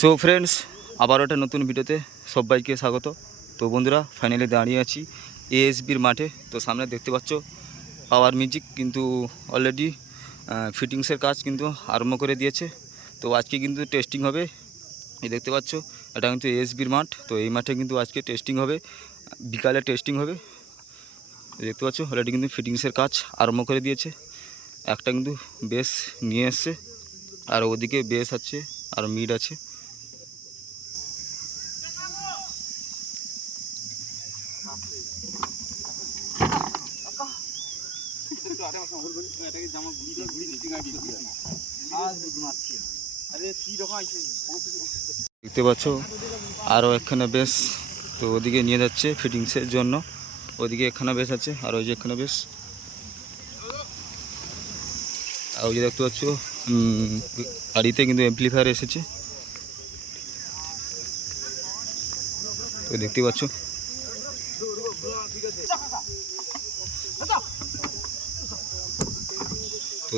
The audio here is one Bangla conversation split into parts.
সো ফ্রেন্ডস, আবার একটা নতুন ভিডিওতে সবাইকে স্বাগত। তো বন্ধুরা, ফাইনালি দাঁড়িয়ে আছি এএসবির মাঠে। তো সামনে দেখতে পাচ্ছ পাওয়ার মিউজিক কিন্তু অলরেডি ফিটিংসের কাজ কিন্তু আরম্ভ করে দিয়েছে। তো আজকে কিন্তু টেস্টিং হবে। এই দেখতে পাচ্ছ, এটা কিন্তু এএসবির মাঠ। তো এই মাঠে কিন্তু আজকে টেস্টিং হবে, বিকালে টেস্টিং হবে। দেখতে পাচ্ছ অলরেডি কিন্তু ফিটিংসের কাজ আরম্ভ করে দিয়েছে। একটা কিন্তু বেস নিয়ে এসছে, আর ওদিকে বেস আছে আর মিড আছে। দেখতে পাচ্ছ আরও একখানা বেস, তো ওদিকে নিয়ে যাচ্ছে ফিটিংসের জন্য। ওদিকে একখানা বেস আছে, আর ওই যে একখানা বেস। আর ওই যে দেখতে পাচ্ছ গাড়িতে কিন্তু অ্যাম্পলিফায়ার এসেছে। তো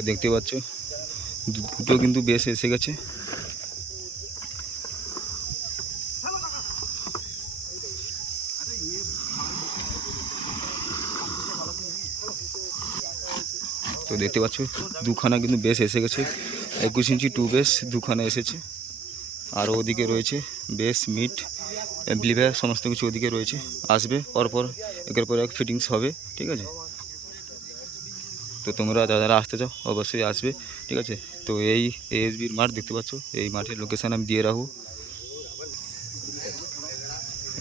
দেখতে পাচ্ছ দুটো কিন্তু বেস এসে গেছে। তো দেখতে পাচ্ছ দুখানা কিন্তু বেস এসে গেছে, 21 ইঞ্চি 2 বেস দুখানা এসেছে। আর ওদিকে রয়েছে বেস, মিড, অ্যাম্পলিফায়ার সমস্ত কিছু ওদিকে রয়েছে। আসবে পরপর একের পর এক ফিটিংস হবে, ঠিক আছে। তো তোমরা যারা আসতে চাও অবশ্যই আসবে, ঠিক আছে। তো এই এএসবির মাঠ দেখতে পাচ্ছ, এই মাঠের লোকেশান আমি দিয়ে রাখবো,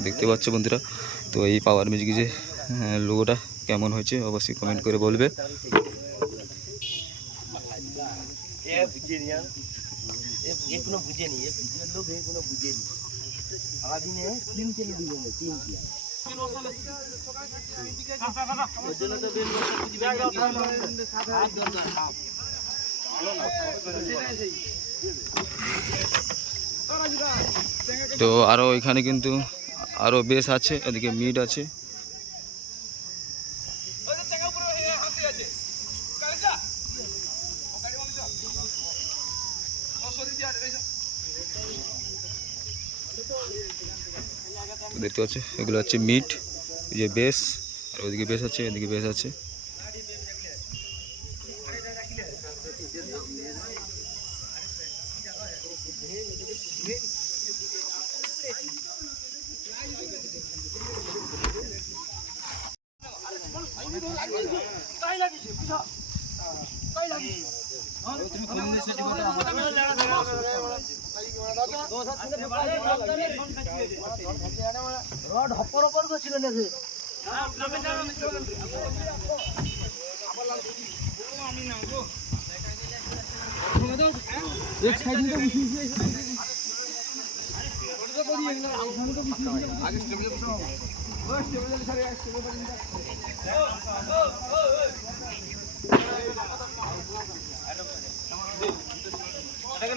দেখতে পাচ্ছ বন্ধুরা। তো এই পাওয়ার মিউজিক যে লোগোটা কেমন হয়েছে অবশ্যই কমেন্ট করে বলবে। তো আরও এখানে কিন্তু আরও বেস আছে, এদিকে মিড আছে। দেখতে পাচ্ছ এগুলো হচ্ছে মিড, এই যে বেস, আর ওদিকে বেস আছে, এদিকে বেস আছে।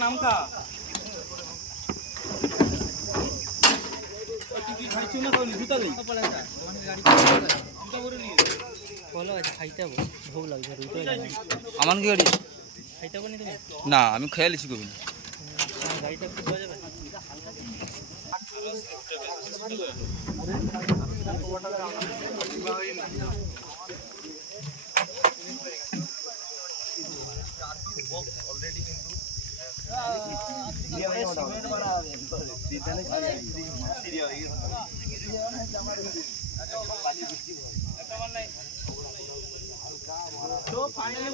নাম কা আমার কি গাড়ি না, আমি খেয়াল লিছি কবি গাড়িটা একটু পাওয়া যাবে। তো ফাইনালি